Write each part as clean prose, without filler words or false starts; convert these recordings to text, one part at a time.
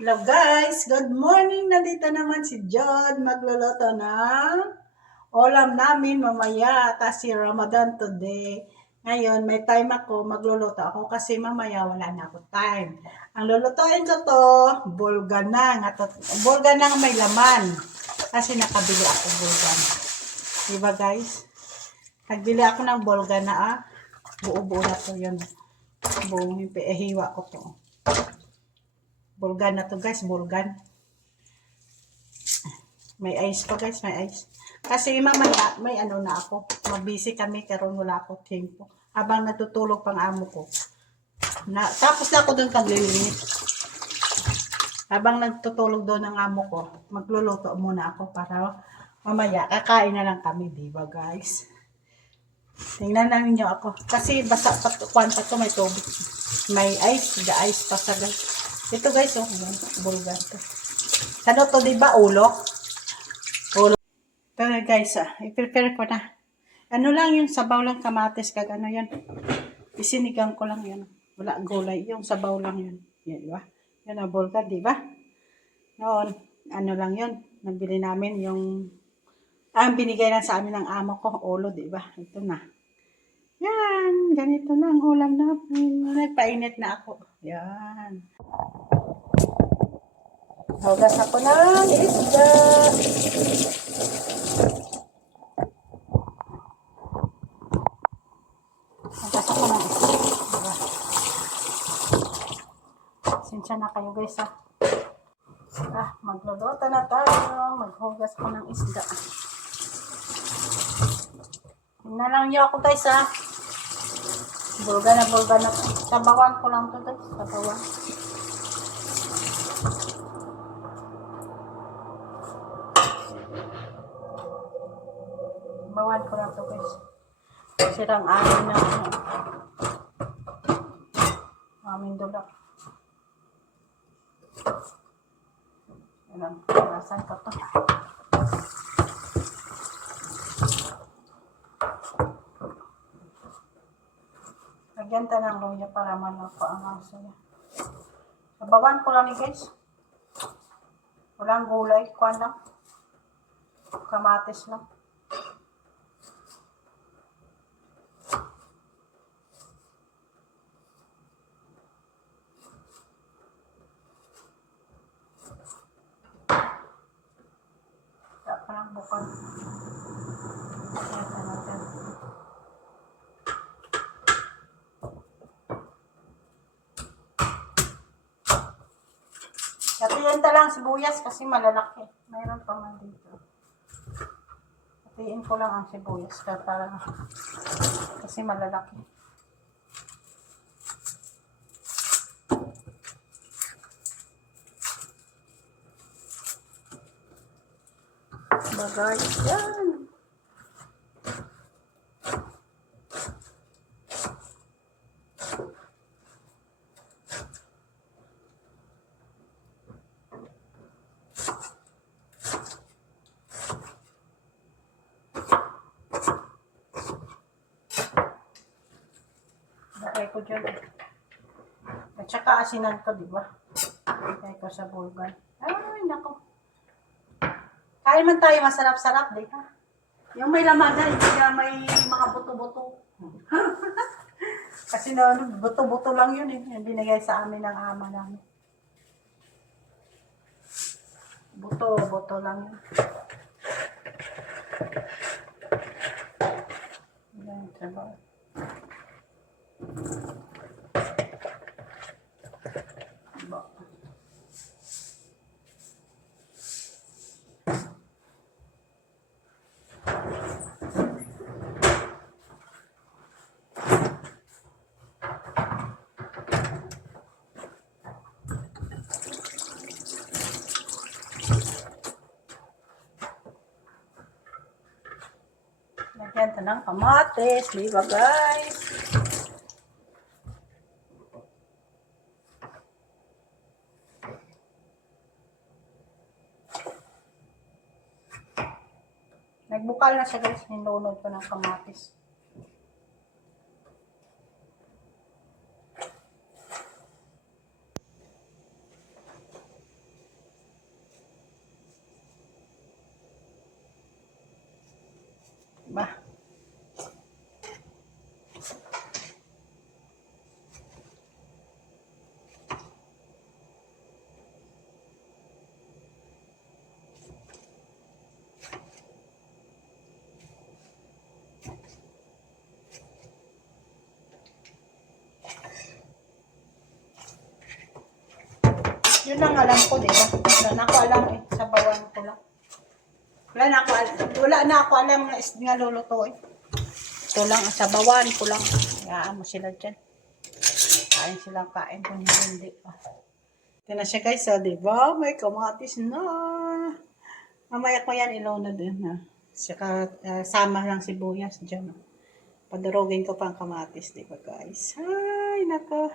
Hello guys, good morning. Nandito naman si John. Magluluto ng ulam namin mamaya. Kasi Ramadan today. Ngayon, may time ako. Magluluto ako kasi mamaya wala na ako time. Ang lulutuin ko to, bulganang. Bulganang may laman. Kasi nakabili ako bulgan. Diba guys? Nagbili ako ng bulgana Buo-buo na to yun. Buong hiwa ko to. Bulgan na to guys, bulgan. May ice pa guys, may ice. Kasi mamaya, may ano na ako. Mabisi kami, karon wala ako tempo. Habang natutulog pang amo ko. Tapos na ako doon paglilinis. Habang nagtutulog doon ang amo ko, magluluto muna ako para mamaya, kakain na lang kami, diba guys? Tingnan namin nyo ako. Kasi basta kwanta to, may tubig. May ice, the ice pa sa guys. Ito guys, oh, bulgan to. Ano to, diba, ulo? Ito na guys, i-prepare ko na. Ano lang yung sabaw lang kamatis, kag ano yan. Isinigang ko lang yan. Wala gulay, yung sabaw lang yun. Yan, diba? Yan ang bulgan, diba? Noon, ano lang yun. Nabili namin yung, binigay na sa amin ng amo ko, ulo, diba? Ito na. Yan, ganito na ang ulam namin. Nagpainit na ako. Yan. Hugas ako ng isda. Hugas ako ng isda. Diba? Sinsya na kayo guys magluluto na tayo. Maghugas ko ng isda. Tingnan lang niyo ako guys Bulga na. Sabawan ko lang to guys. Sabawan. Sabawan ko lang to guys. Sirang amin na aming dulak. Alam, nasan ko to. Lagyan ta ng luya para manapa ang aso niya. Sabawan ko lang ni guys. Walang gulay. Kuwan lang. Kamatis lang. Parang bukod. Ayan natin. Hatiin ta lang sibuyas kasi malalaki. Mayroon pa man dito. Hatiin ko lang ang sibuyas kasi malalaki. Bagay. Yan. Lagay ko dyan. At saka asinan ko, diba? Lagay ko sa bulgan. Ay, nako. Kain man tayo, masarap-sarap, di ha? Yung may laman na, hindi na may mga buto-buto. Kasi buto-buto lang yun yung binigay sa amin ng ama namin. Buto-buto lang yun. Yan, trabaho. Lagyan ito ng kamatis, di ba guys? Nagbukal na siya guys, ninunod ko ng kamatis. Yun lang alam ko, di ba? Wala na ako alam eh. Sabawan ko lang. Wala na ako alam na nga lulutuin. Ito lang, sabawan ko lang. Hayaan mo sila dyan. Kain silang kain kung hindi pa. Ito na siya guys, di ba? May kamatis na. Mamaya ko yan ilunod din na. Saka sama lang sibuyas dyan. Padurugin ko pang kamatis, di ba guys? Ay, naka.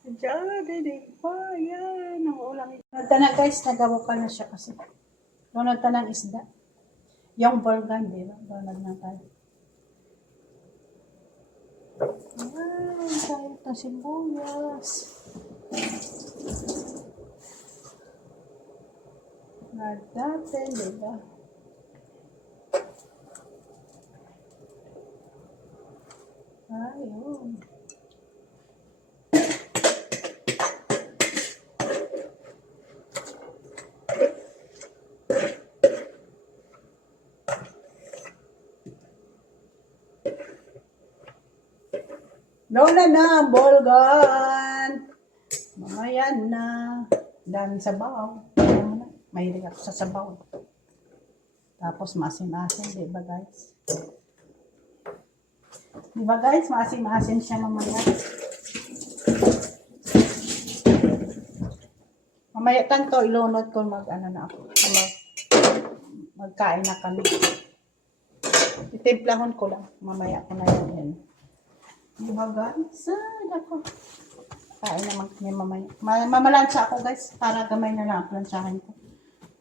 Diyan, di ba? Yan, ang ulam. Nagta na guys, nagawa pa na siya kasi. Lunod ta ng isda. Yung bulgan, di ba? Lunod na tayo. Ay, tayo ito sibuyas. Nagdatin, di ba? Ayun. Lola na, bolgan. Mamaya na. Dami sabaw. Mahilig ako sa sabaw. Tapos masin-masin, di ba guys? Di ba guys? Masin-masin siya mamaya. Mamaya tanto, ilunod ko mag-ano na ako. Magkain na kami. Itimplahon ko lang. Mamaya ko na yan. Di ba guys? Ako. Kain naman kami mamaya. Mamalansya ako guys. Para gamay na lang ang lansyahin ko.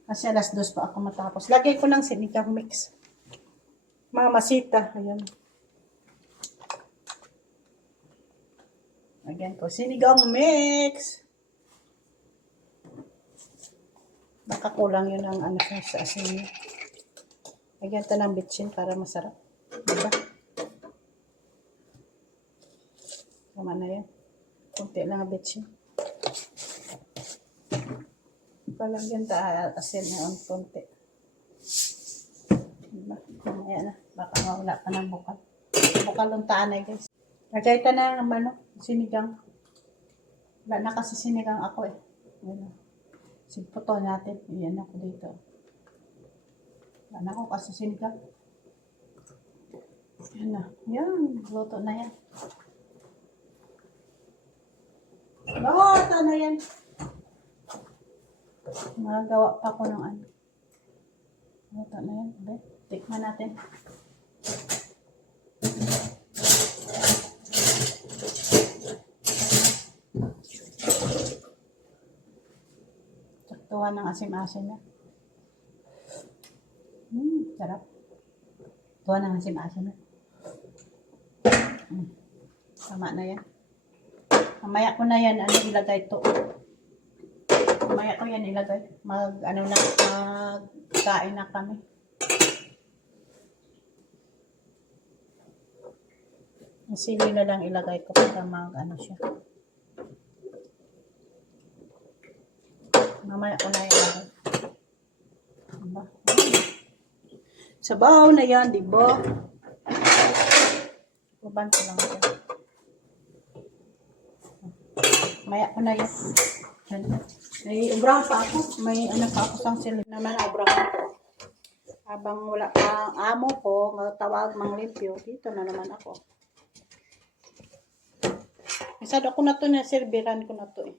Kasi alas 2 pa ako matapos. Lagay ko ng sinigang mix. Mamasita. Ayan. Lagyan ko. Sinigang mix. Baka kulang yun ang ano sa asin niya. Lagyan ito ng bitchin para masarap. Diba? Tama na yan. Kunti lang ang bitchin. Palagyan ta asin na on konti. Diba? Mamaya na. Baka mawala pa ng bukal. Bukal untaan na guys. Lagay ta na ng sinigang. Wala na kasi sinigang ako eh. Ayan. Sigputo natin. Ayan ako dito. Wala na ako kasi sinigang. Ayan na. Ayan. Luto na yan. Luto na yan. Magagawa pa ko ng ano. Luto na yan. Okay. Tikman natin. Saktuhan ng asim-asim na. Sarap. Tuwa ng asim-asim na. Tama na yan. Mamaya ko na yan, ilagay to. Mamaya ko yan ilagay. Magkain na kami. Sili na lang ilagay ko para siya. Mamaya ko na ilagay. Diba? Sabaw na yan, diba? Baban ko lang yan. Mamaya ko na yan. May ubrahan pa ako. May pa ako sang sili naman ubrahan ko. Habang wala pa ang amo ko, tawag manglimpyo, dito na naman ako. Isado ko na to na serbiran ko na to eh.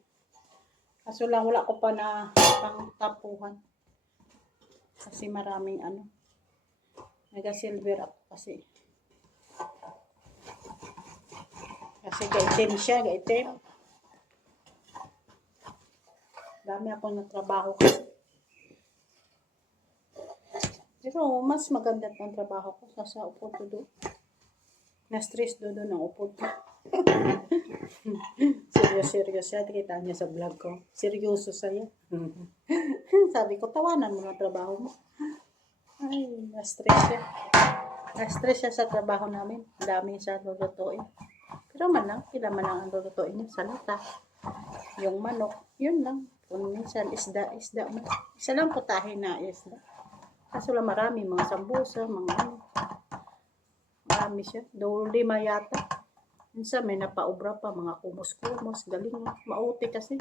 Kaso lang wala ko pa na pangtapuhan. Kasi maraming Naga-silver ako kasi. Kasi gaitim siya, gaitim. Dami ako natrabaho kasi. Pero mas maganda ang trabaho ko sa upod ko doon. Na-stress doon ang upod ko. Seryoso siya. Kita niya sa vlog ko. Seryoso siya. Sabi ko, tawanan mo ng trabaho mo. Ay, na-stress siya. Na-stress siya sa trabaho namin. Dami siya lulutuin. Pero kailan man lang ang lulutuin niya sa lata. Yung manok, yun lang. Kung minsan isda mo. Isa lang putahin na isda. Kaso lang marami, mga sambusa, marami siya. 5 yata. Minsan may napaubra pa, mga kumos-kumos. Galing, mauti kasi.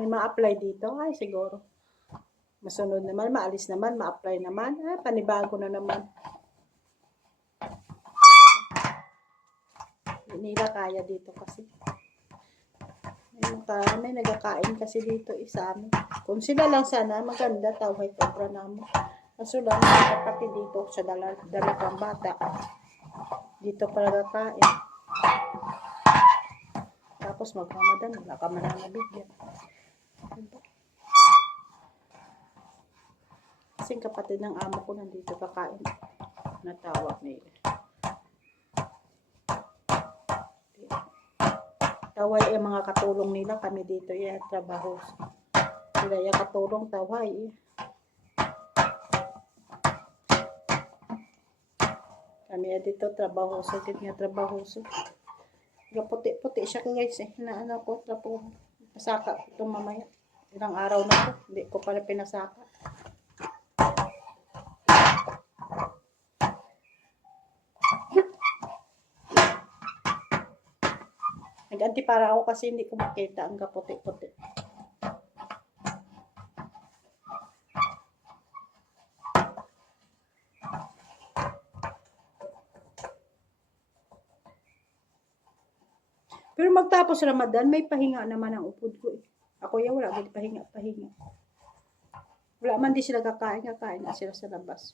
May ma-apply dito. Ay, siguro. Masunod naman, maalis naman, ma-apply naman. Ah, panibago na naman. Hindi nila kaya dito kasi. May nagkakain kasi dito isa amin. Kung sila lang sana, maganda, tawag cobra namin. Kaso lang, kapatid dito sa dalawang bata. Dito pa nagkakain. Tapos mag-Ramadan, wala ka man ang nabigyan. Diba? Kasi kapatid ng amo ko nandito kakain. Natawag nila. Taway yung mga katulong nila, kami dito yan, trabaho. Sila yung katulong, taway. Kami dito, trabahoso, din nga trabahoso. Puti-puti siya guys eh, na ano ko, trapo, pasaka ko ito mamaya. Ilang araw na to, hindi ko pala pinasaka. Nag-antipara ako kasi hindi ko makita ang kaputi-puti. Pero magtapos Ramadan, may pahinga naman ang upod ko eh. Ako yan, wala din pahinga. Wala man di sila kakain na sila sa labas.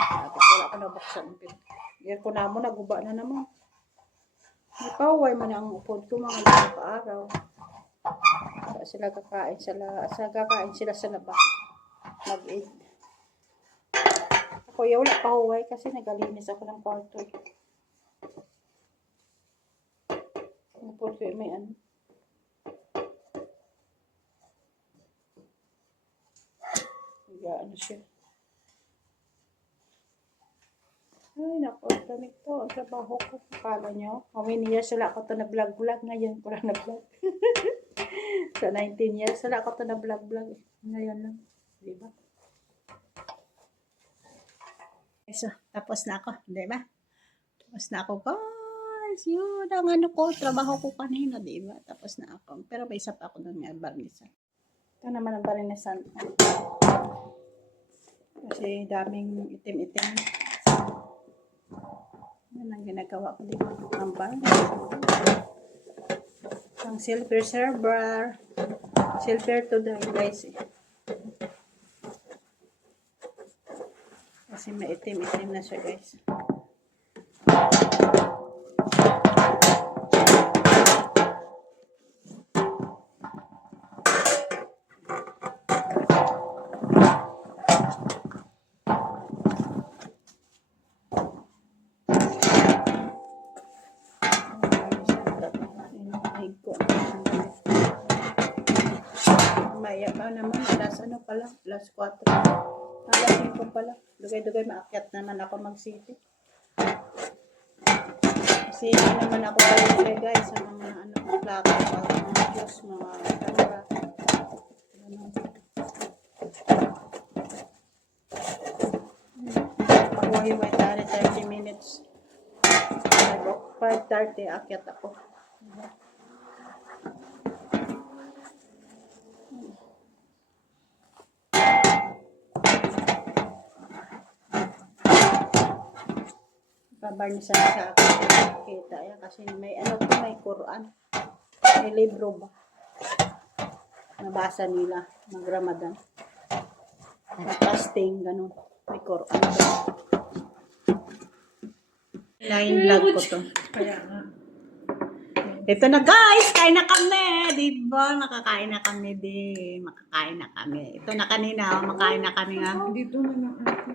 Tapos wala ko nabuksan. Yan ko na mo, naguba na naman. Napaway man ang upod ko mga ilang araw. Sila kakain sila sa labas. Mag-eat. Ako yan, wala pa huway kasi nagalinis ako ng kwarto. Upod ko may ano. Ano siya. Ay, naku, damit to. Ang trabaho ko. Akala nyo. How many years wala ko to na vlog-vlog. Ngayon ko lang na vlog. Sa 19 years wala ko to na vlog-vlog. Ngayon lang. Diba? So, tapos na ako. Diba? Tapos na ako, guys. Yun ang ano ko. Trabaho ko kanina. Diba? Tapos na ako. Pero may isa pa ako doon nga. Barnisan. Ito naman ang barnisan. Kasi daming itim-itim. Yan ang ginagawa ko dito. Ang barnisan. Ang silver server. Silver to the guys eh. Kasi maitim-itim na siya guys. Maya pa naman, alas ano pala, alas 4. Alas 5 pala. Dugay-dugay maakyat naman ako mag-city. Kasi naman ako kayo guys sa mga ano, plaka, mga juice, mga camera. Pag-uwi-uwi tayo 30 minutes. 5:30 akyat ako. Pabarnisan sa akin. Kita yan kasi may ano po, may Quran. May libro ba? Nabasa nila mag-Ramadan. Fasting, ganun. May Quran. Line vlog ko to. Kaya nga. Ito na guys, kain na kami. Diba? Makakain na kami din. Makakain na kami. Ito na kanina, makain na kami nga. Dito na lang ate.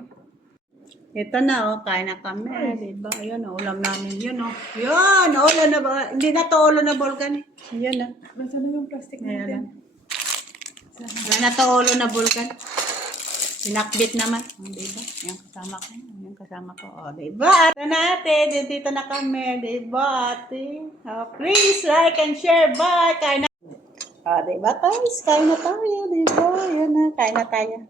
Ito na, oh, kain na kami, diba? Ayun, oh, ulam namin, yun, oh. Yun, ulo na ba? Hindi na to ulo na bulkan, eh. Yun, oh. Nasaan na yung plastic natin? Wala na to ulo na bulkan. Pinakbit naman, oh, diba? Yung kasama ko, yung kasama ko, oh, diba? Ito na, ate, dito na kami, diba, ate? Oh, please like and share, bye! Kain na. Oh, diba, guys? Kain na tayo, diba? Yun na, kain na tayo.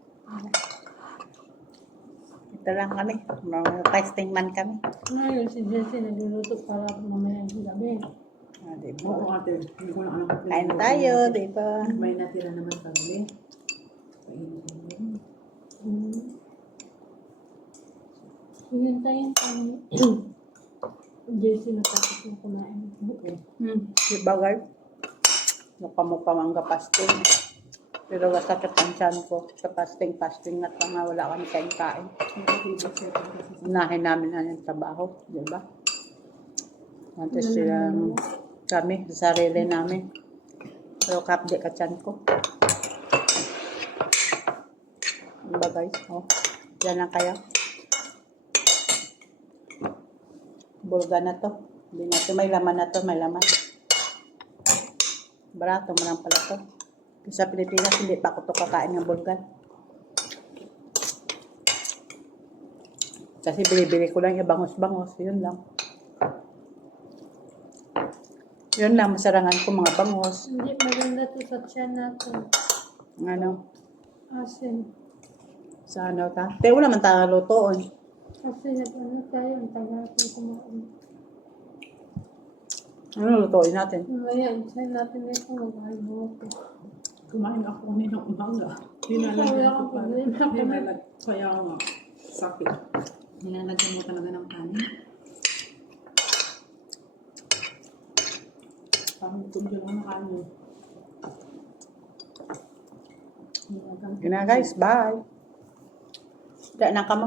Ito lang kami. Mga testing man kami. Ngayon si Jessie nagluluto para mamaya ng gabi. Diba? Oo, ate. Hindi ko na alam kung Kain na tayo, diba? May natira naman kami. Kainin ko yun. Hintayin kami. JC natapos na kumain. Okay. Diba guys? Nakamukha mangga pasting. Pero masakit ang tiyan ko. Sa pasting at nga wala kami kain-kain. Unahin namin na yung trabaho. Diba? Antes silang kami, sa sarili namin. Pero kapde ka tiyan ko. Diba guys? Oh, yan lang kaya. Bulga na to. Hindi na to. May laman na to. May laman. Barato mo lang pala to. Sa Pilipinas, hindi pa ako to kakain ng bulgan. Kasi bili-bili ko lang yung bangos-bangos. Yun lang. Yun lang, masarangan ko mga bangos. Hindi maganda to sa tiyan natin. Ano, Asin. sa ano ta. Pero naman tayo lutoon. Kasi nag-ano tayo, ang tagal natin kumain. Ano lutoin natin? Mamaya, tiyan natin ito, mag-albo ko. Kumain ako kami ng umaga. Wala kang problema. Kaya nga, sakit. Nilalagyan mo talaga ng kanin. Parang gutom ka lang ng kanin. Yun na guys, bye. Dahil na ka mo.